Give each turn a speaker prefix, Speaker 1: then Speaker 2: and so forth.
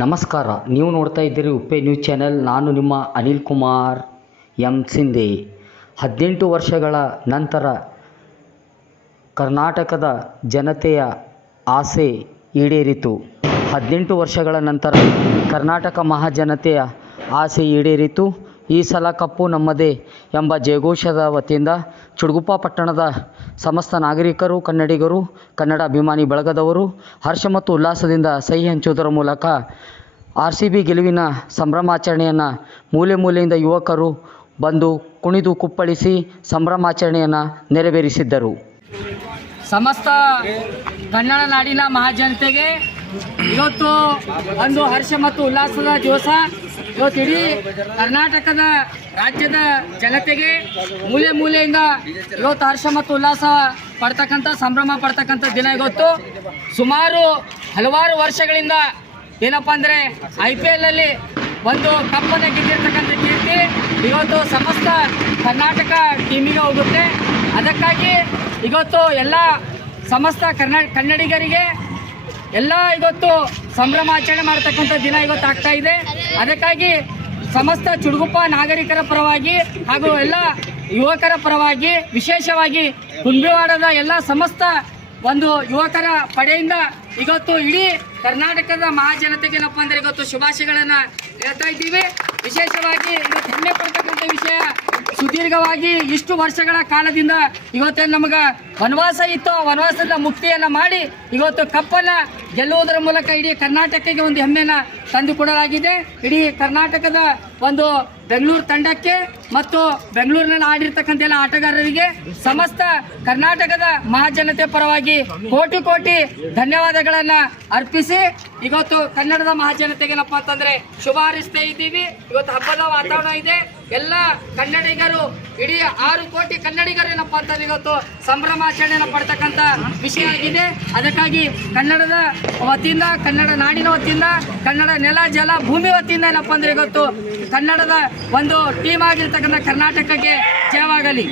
Speaker 1: ನಮಸ್ಕಾರ. ನೀವು ನೋಡ್ತಾ ಇದ್ದೀರಿ ಉಪ್ಪೆ ನ್ಯೂಸ್ ಚಾನೆಲ್. ನಾನು ನಿಮ್ಮ ಅನಿಲ್ ಕುಮಾರ್ ಎಂ ಸಿಂಧೆ. ಹದಿನೆಂಟು ವರ್ಷಗಳ ನಂತರ ಕರ್ನಾಟಕದ ಜನತೆಯ ಆಸೆ ಈಡೇರಿತು. ಹದಿನೆಂಟು ವರ್ಷಗಳ ನಂತರ ಕರ್ನಾಟಕ ಮಹಾಜನತೆಯ ಆಸೆ ಈಡೇರಿತು. ಈ ಸಲ ಕಪ್ಪು ನಮ್ಮದೇ ಎಂಬ ಜಯಘೋಷದ ವತಿಯಿಂದ ಚುಡುಗುಪ್ಪ ಪಟ್ಟಣದ ಸಮಸ್ತ ನಾಗರಿಕರು, ಕನ್ನಡಿಗರು, ಕನ್ನಡ ಅಭಿಮಾನಿ ಬಳಗದವರು ಹರ್ಷ ಮತ್ತು ಉಲ್ಲಾಸದಿಂದ ಸಹಿ ಹಂಚುವುದರ ಮೂಲಕ ಆರ್ ಸಿ ಬಿ ಗೆಲುವಿನ ಸಂಭ್ರಮಾಚರಣೆಯನ್ನು ಮೂಲೆ ಮೂಲೆಯಿಂದ ಯುವಕರು ಬಂದು ಕುಣಿದು ಕುಪ್ಪಳಿಸಿ ಸಂಭ್ರಮಾಚರಣೆಯನ್ನು ನೆರವೇರಿಸಿದ್ದರು.
Speaker 2: ಸಮಸ್ತ ಕನ್ನಡ ನಾಡಿನ ಮಹಾಜನತೆಗೆ ಇವತ್ತು ಒಂದು ಹರ್ಷ ಮತ್ತು ಉಲ್ಲಾಸದ ದಿವಸ ಇವತ್ತು ಕರ್ನಾಟಕದ ರಾಜ್ಯದ ಜನತೆಗೆ ಮೂಲೆ ಮೂಲೆಯಿಂದ ಇವತ್ತು ಹರ್ಷ ಮತ್ತು ಉಲ್ಲಾಸ ಪಡ್ತಕ್ಕಂಥ, ಸಂಭ್ರಮ ಪಡ್ತಕ್ಕಂಥ ದಿನ ಇವತ್ತು. ಸುಮಾರು ಹಲವಾರು ವರ್ಷಗಳಿಂದ ಏನಪ್ಪ ಅಂದರೆ ಐ ಪಿ ಎಲ್ ಅಲ್ಲಿ ಒಂದು ಕಪ್ಪನ್ನು ಗೆದ್ದಿರ್ತಕ್ಕಂಥ ಕೀರ್ತಿ ಇವತ್ತು ಸಮಸ್ತ ಕರ್ನಾಟಕ ಟೀಮಿಗೆ ಹೋಗುತ್ತೆ. ಅದಕ್ಕಾಗಿ ಇವತ್ತು ಎಲ್ಲ ಸಮಸ್ತ ಕರ್ನಾ, ಕನ್ನಡಿಗರಿಗೆ ಎಲ್ಲ ಇವತ್ತು ಸಂಭ್ರಮಾಚರಣೆ ಮಾಡ್ತಕ್ಕಂಥ ದಿನ ಇವತ್ತು ಆಗ್ತಾ ಇದೆ. ಅದಕ್ಕಾಗಿ ಸಮಸ್ತ ಚುಡುಗುಪ್ಪ ನಾಗರಿಕರ ಪರವಾಗಿ ಹಾಗೂ ಎಲ್ಲ ಯುವಕರ ಪರವಾಗಿ ವಿಶೇಷವಾಗಿ ಕುಂಬಿವಾಡದ ಎಲ್ಲ ಸಮಸ್ತ ಒಂದು ಯುವಕರ ಪಡೆಯಿಂದ ಇವತ್ತು ಇಡೀ ಕರ್ನಾಟಕದ ಮಹಾಜನತೆಗೆ ಏನಪ್ಪ ಅಂದ್ರೆ ಇವತ್ತು ಶುಭಾಶಯಗಳನ್ನು ಹೇಳ್ತಾ ಇದ್ದೀವಿ. ವಿಶೇಷವಾಗಿ ಇವತ್ತು ಹೆಮ್ಮೆ ಪಡ್ತಕ್ಕಂಥ ವಿಷಯ ಸುದೀರ್ಘವಾಗಿ ಇಷ್ಟು ವರ್ಷಗಳ ಕಾಲದಿಂದ ಇವತ್ತೇ ನಮಗೆ ವನವಾಸ ಇತ್ತು. ವನವಾಸದ ಮುಕ್ತಿಯನ್ನ ಮಾಡಿ ಇವತ್ತು ಕಪ್ಪನ್ನ ಗೆಲ್ಲುವುದರ ಮೂಲಕ ಇಡೀ ಕರ್ನಾಟಕಕ್ಕೆ ಒಂದು ಹೆಮ್ಮೆಯನ್ನು ತಂದುಕೊಡಲಾಗಿದೆ. ಇಡೀ ಕರ್ನಾಟಕದ ಒಂದು ಬೆಂಗಳೂರು ತಂಡಕ್ಕೆ ಮತ್ತು ಬೆಂಗಳೂರಿನಲ್ಲಿ ಆಡಿರ್ತಕ್ಕಂಥ ಎಲ್ಲ ಆಟಗಾರರಿಗೆ ಸಮಸ್ತ ಕರ್ನಾಟಕದ ಮಹಾಜನತೆ ಪರವಾಗಿ ಕೋಟಿ ಕೋಟಿ ಧನ್ಯವಾದಗಳನ್ನ ಅರ್ಪಿಸಿ ಇವತ್ತು ಕನ್ನಡದ ಮಹಾಜನತೆಗೆ ಏನಪ್ಪಾ ಅಂತಂದ್ರೆ ಶುಭ ಹಾರೈಸ್ತಾ ಇದ್ದೀವಿ. ಇವತ್ತು ಹಬ್ಬದ ವಾತಾವರಣ ಇದೆ. ಎಲ್ಲ ಕನ್ನಡಿಗರು, ಇಡೀ ಆರು ಕೋಟಿ ಕನ್ನಡಿಗರು ಏನಪ್ಪ ಅಂತಂದ್ರೆ ಇವತ್ತು ಸಂಭ್ರಮಾಚರಣೆಯನ್ನು ಪಡ್ತಕ್ಕಂಥ ವಿಷಯ ಆಗಿದೆ. ಅದಕ್ಕಾಗಿ ಕನ್ನಡದ ವತಿಯಿಂದ, ಕನ್ನಡ ನಾಡಿನ ವತಿಯಿಂದ, ಕನ್ನಡ ನೆಲ, ಜಲ, ಭೂಮಿ ವತಿಯಿಂದ ಏನಪ್ಪ ಅಂದ್ರೆ ಇವತ್ತು ಕನ್ನಡದ ಒಂದು ಟೀಮ್ ಆಗಿರ್ತಕ್ಕಂಥ ಕರ್ನಾಟಕಕ್ಕೆ ಜಯವಾಗಲಿ.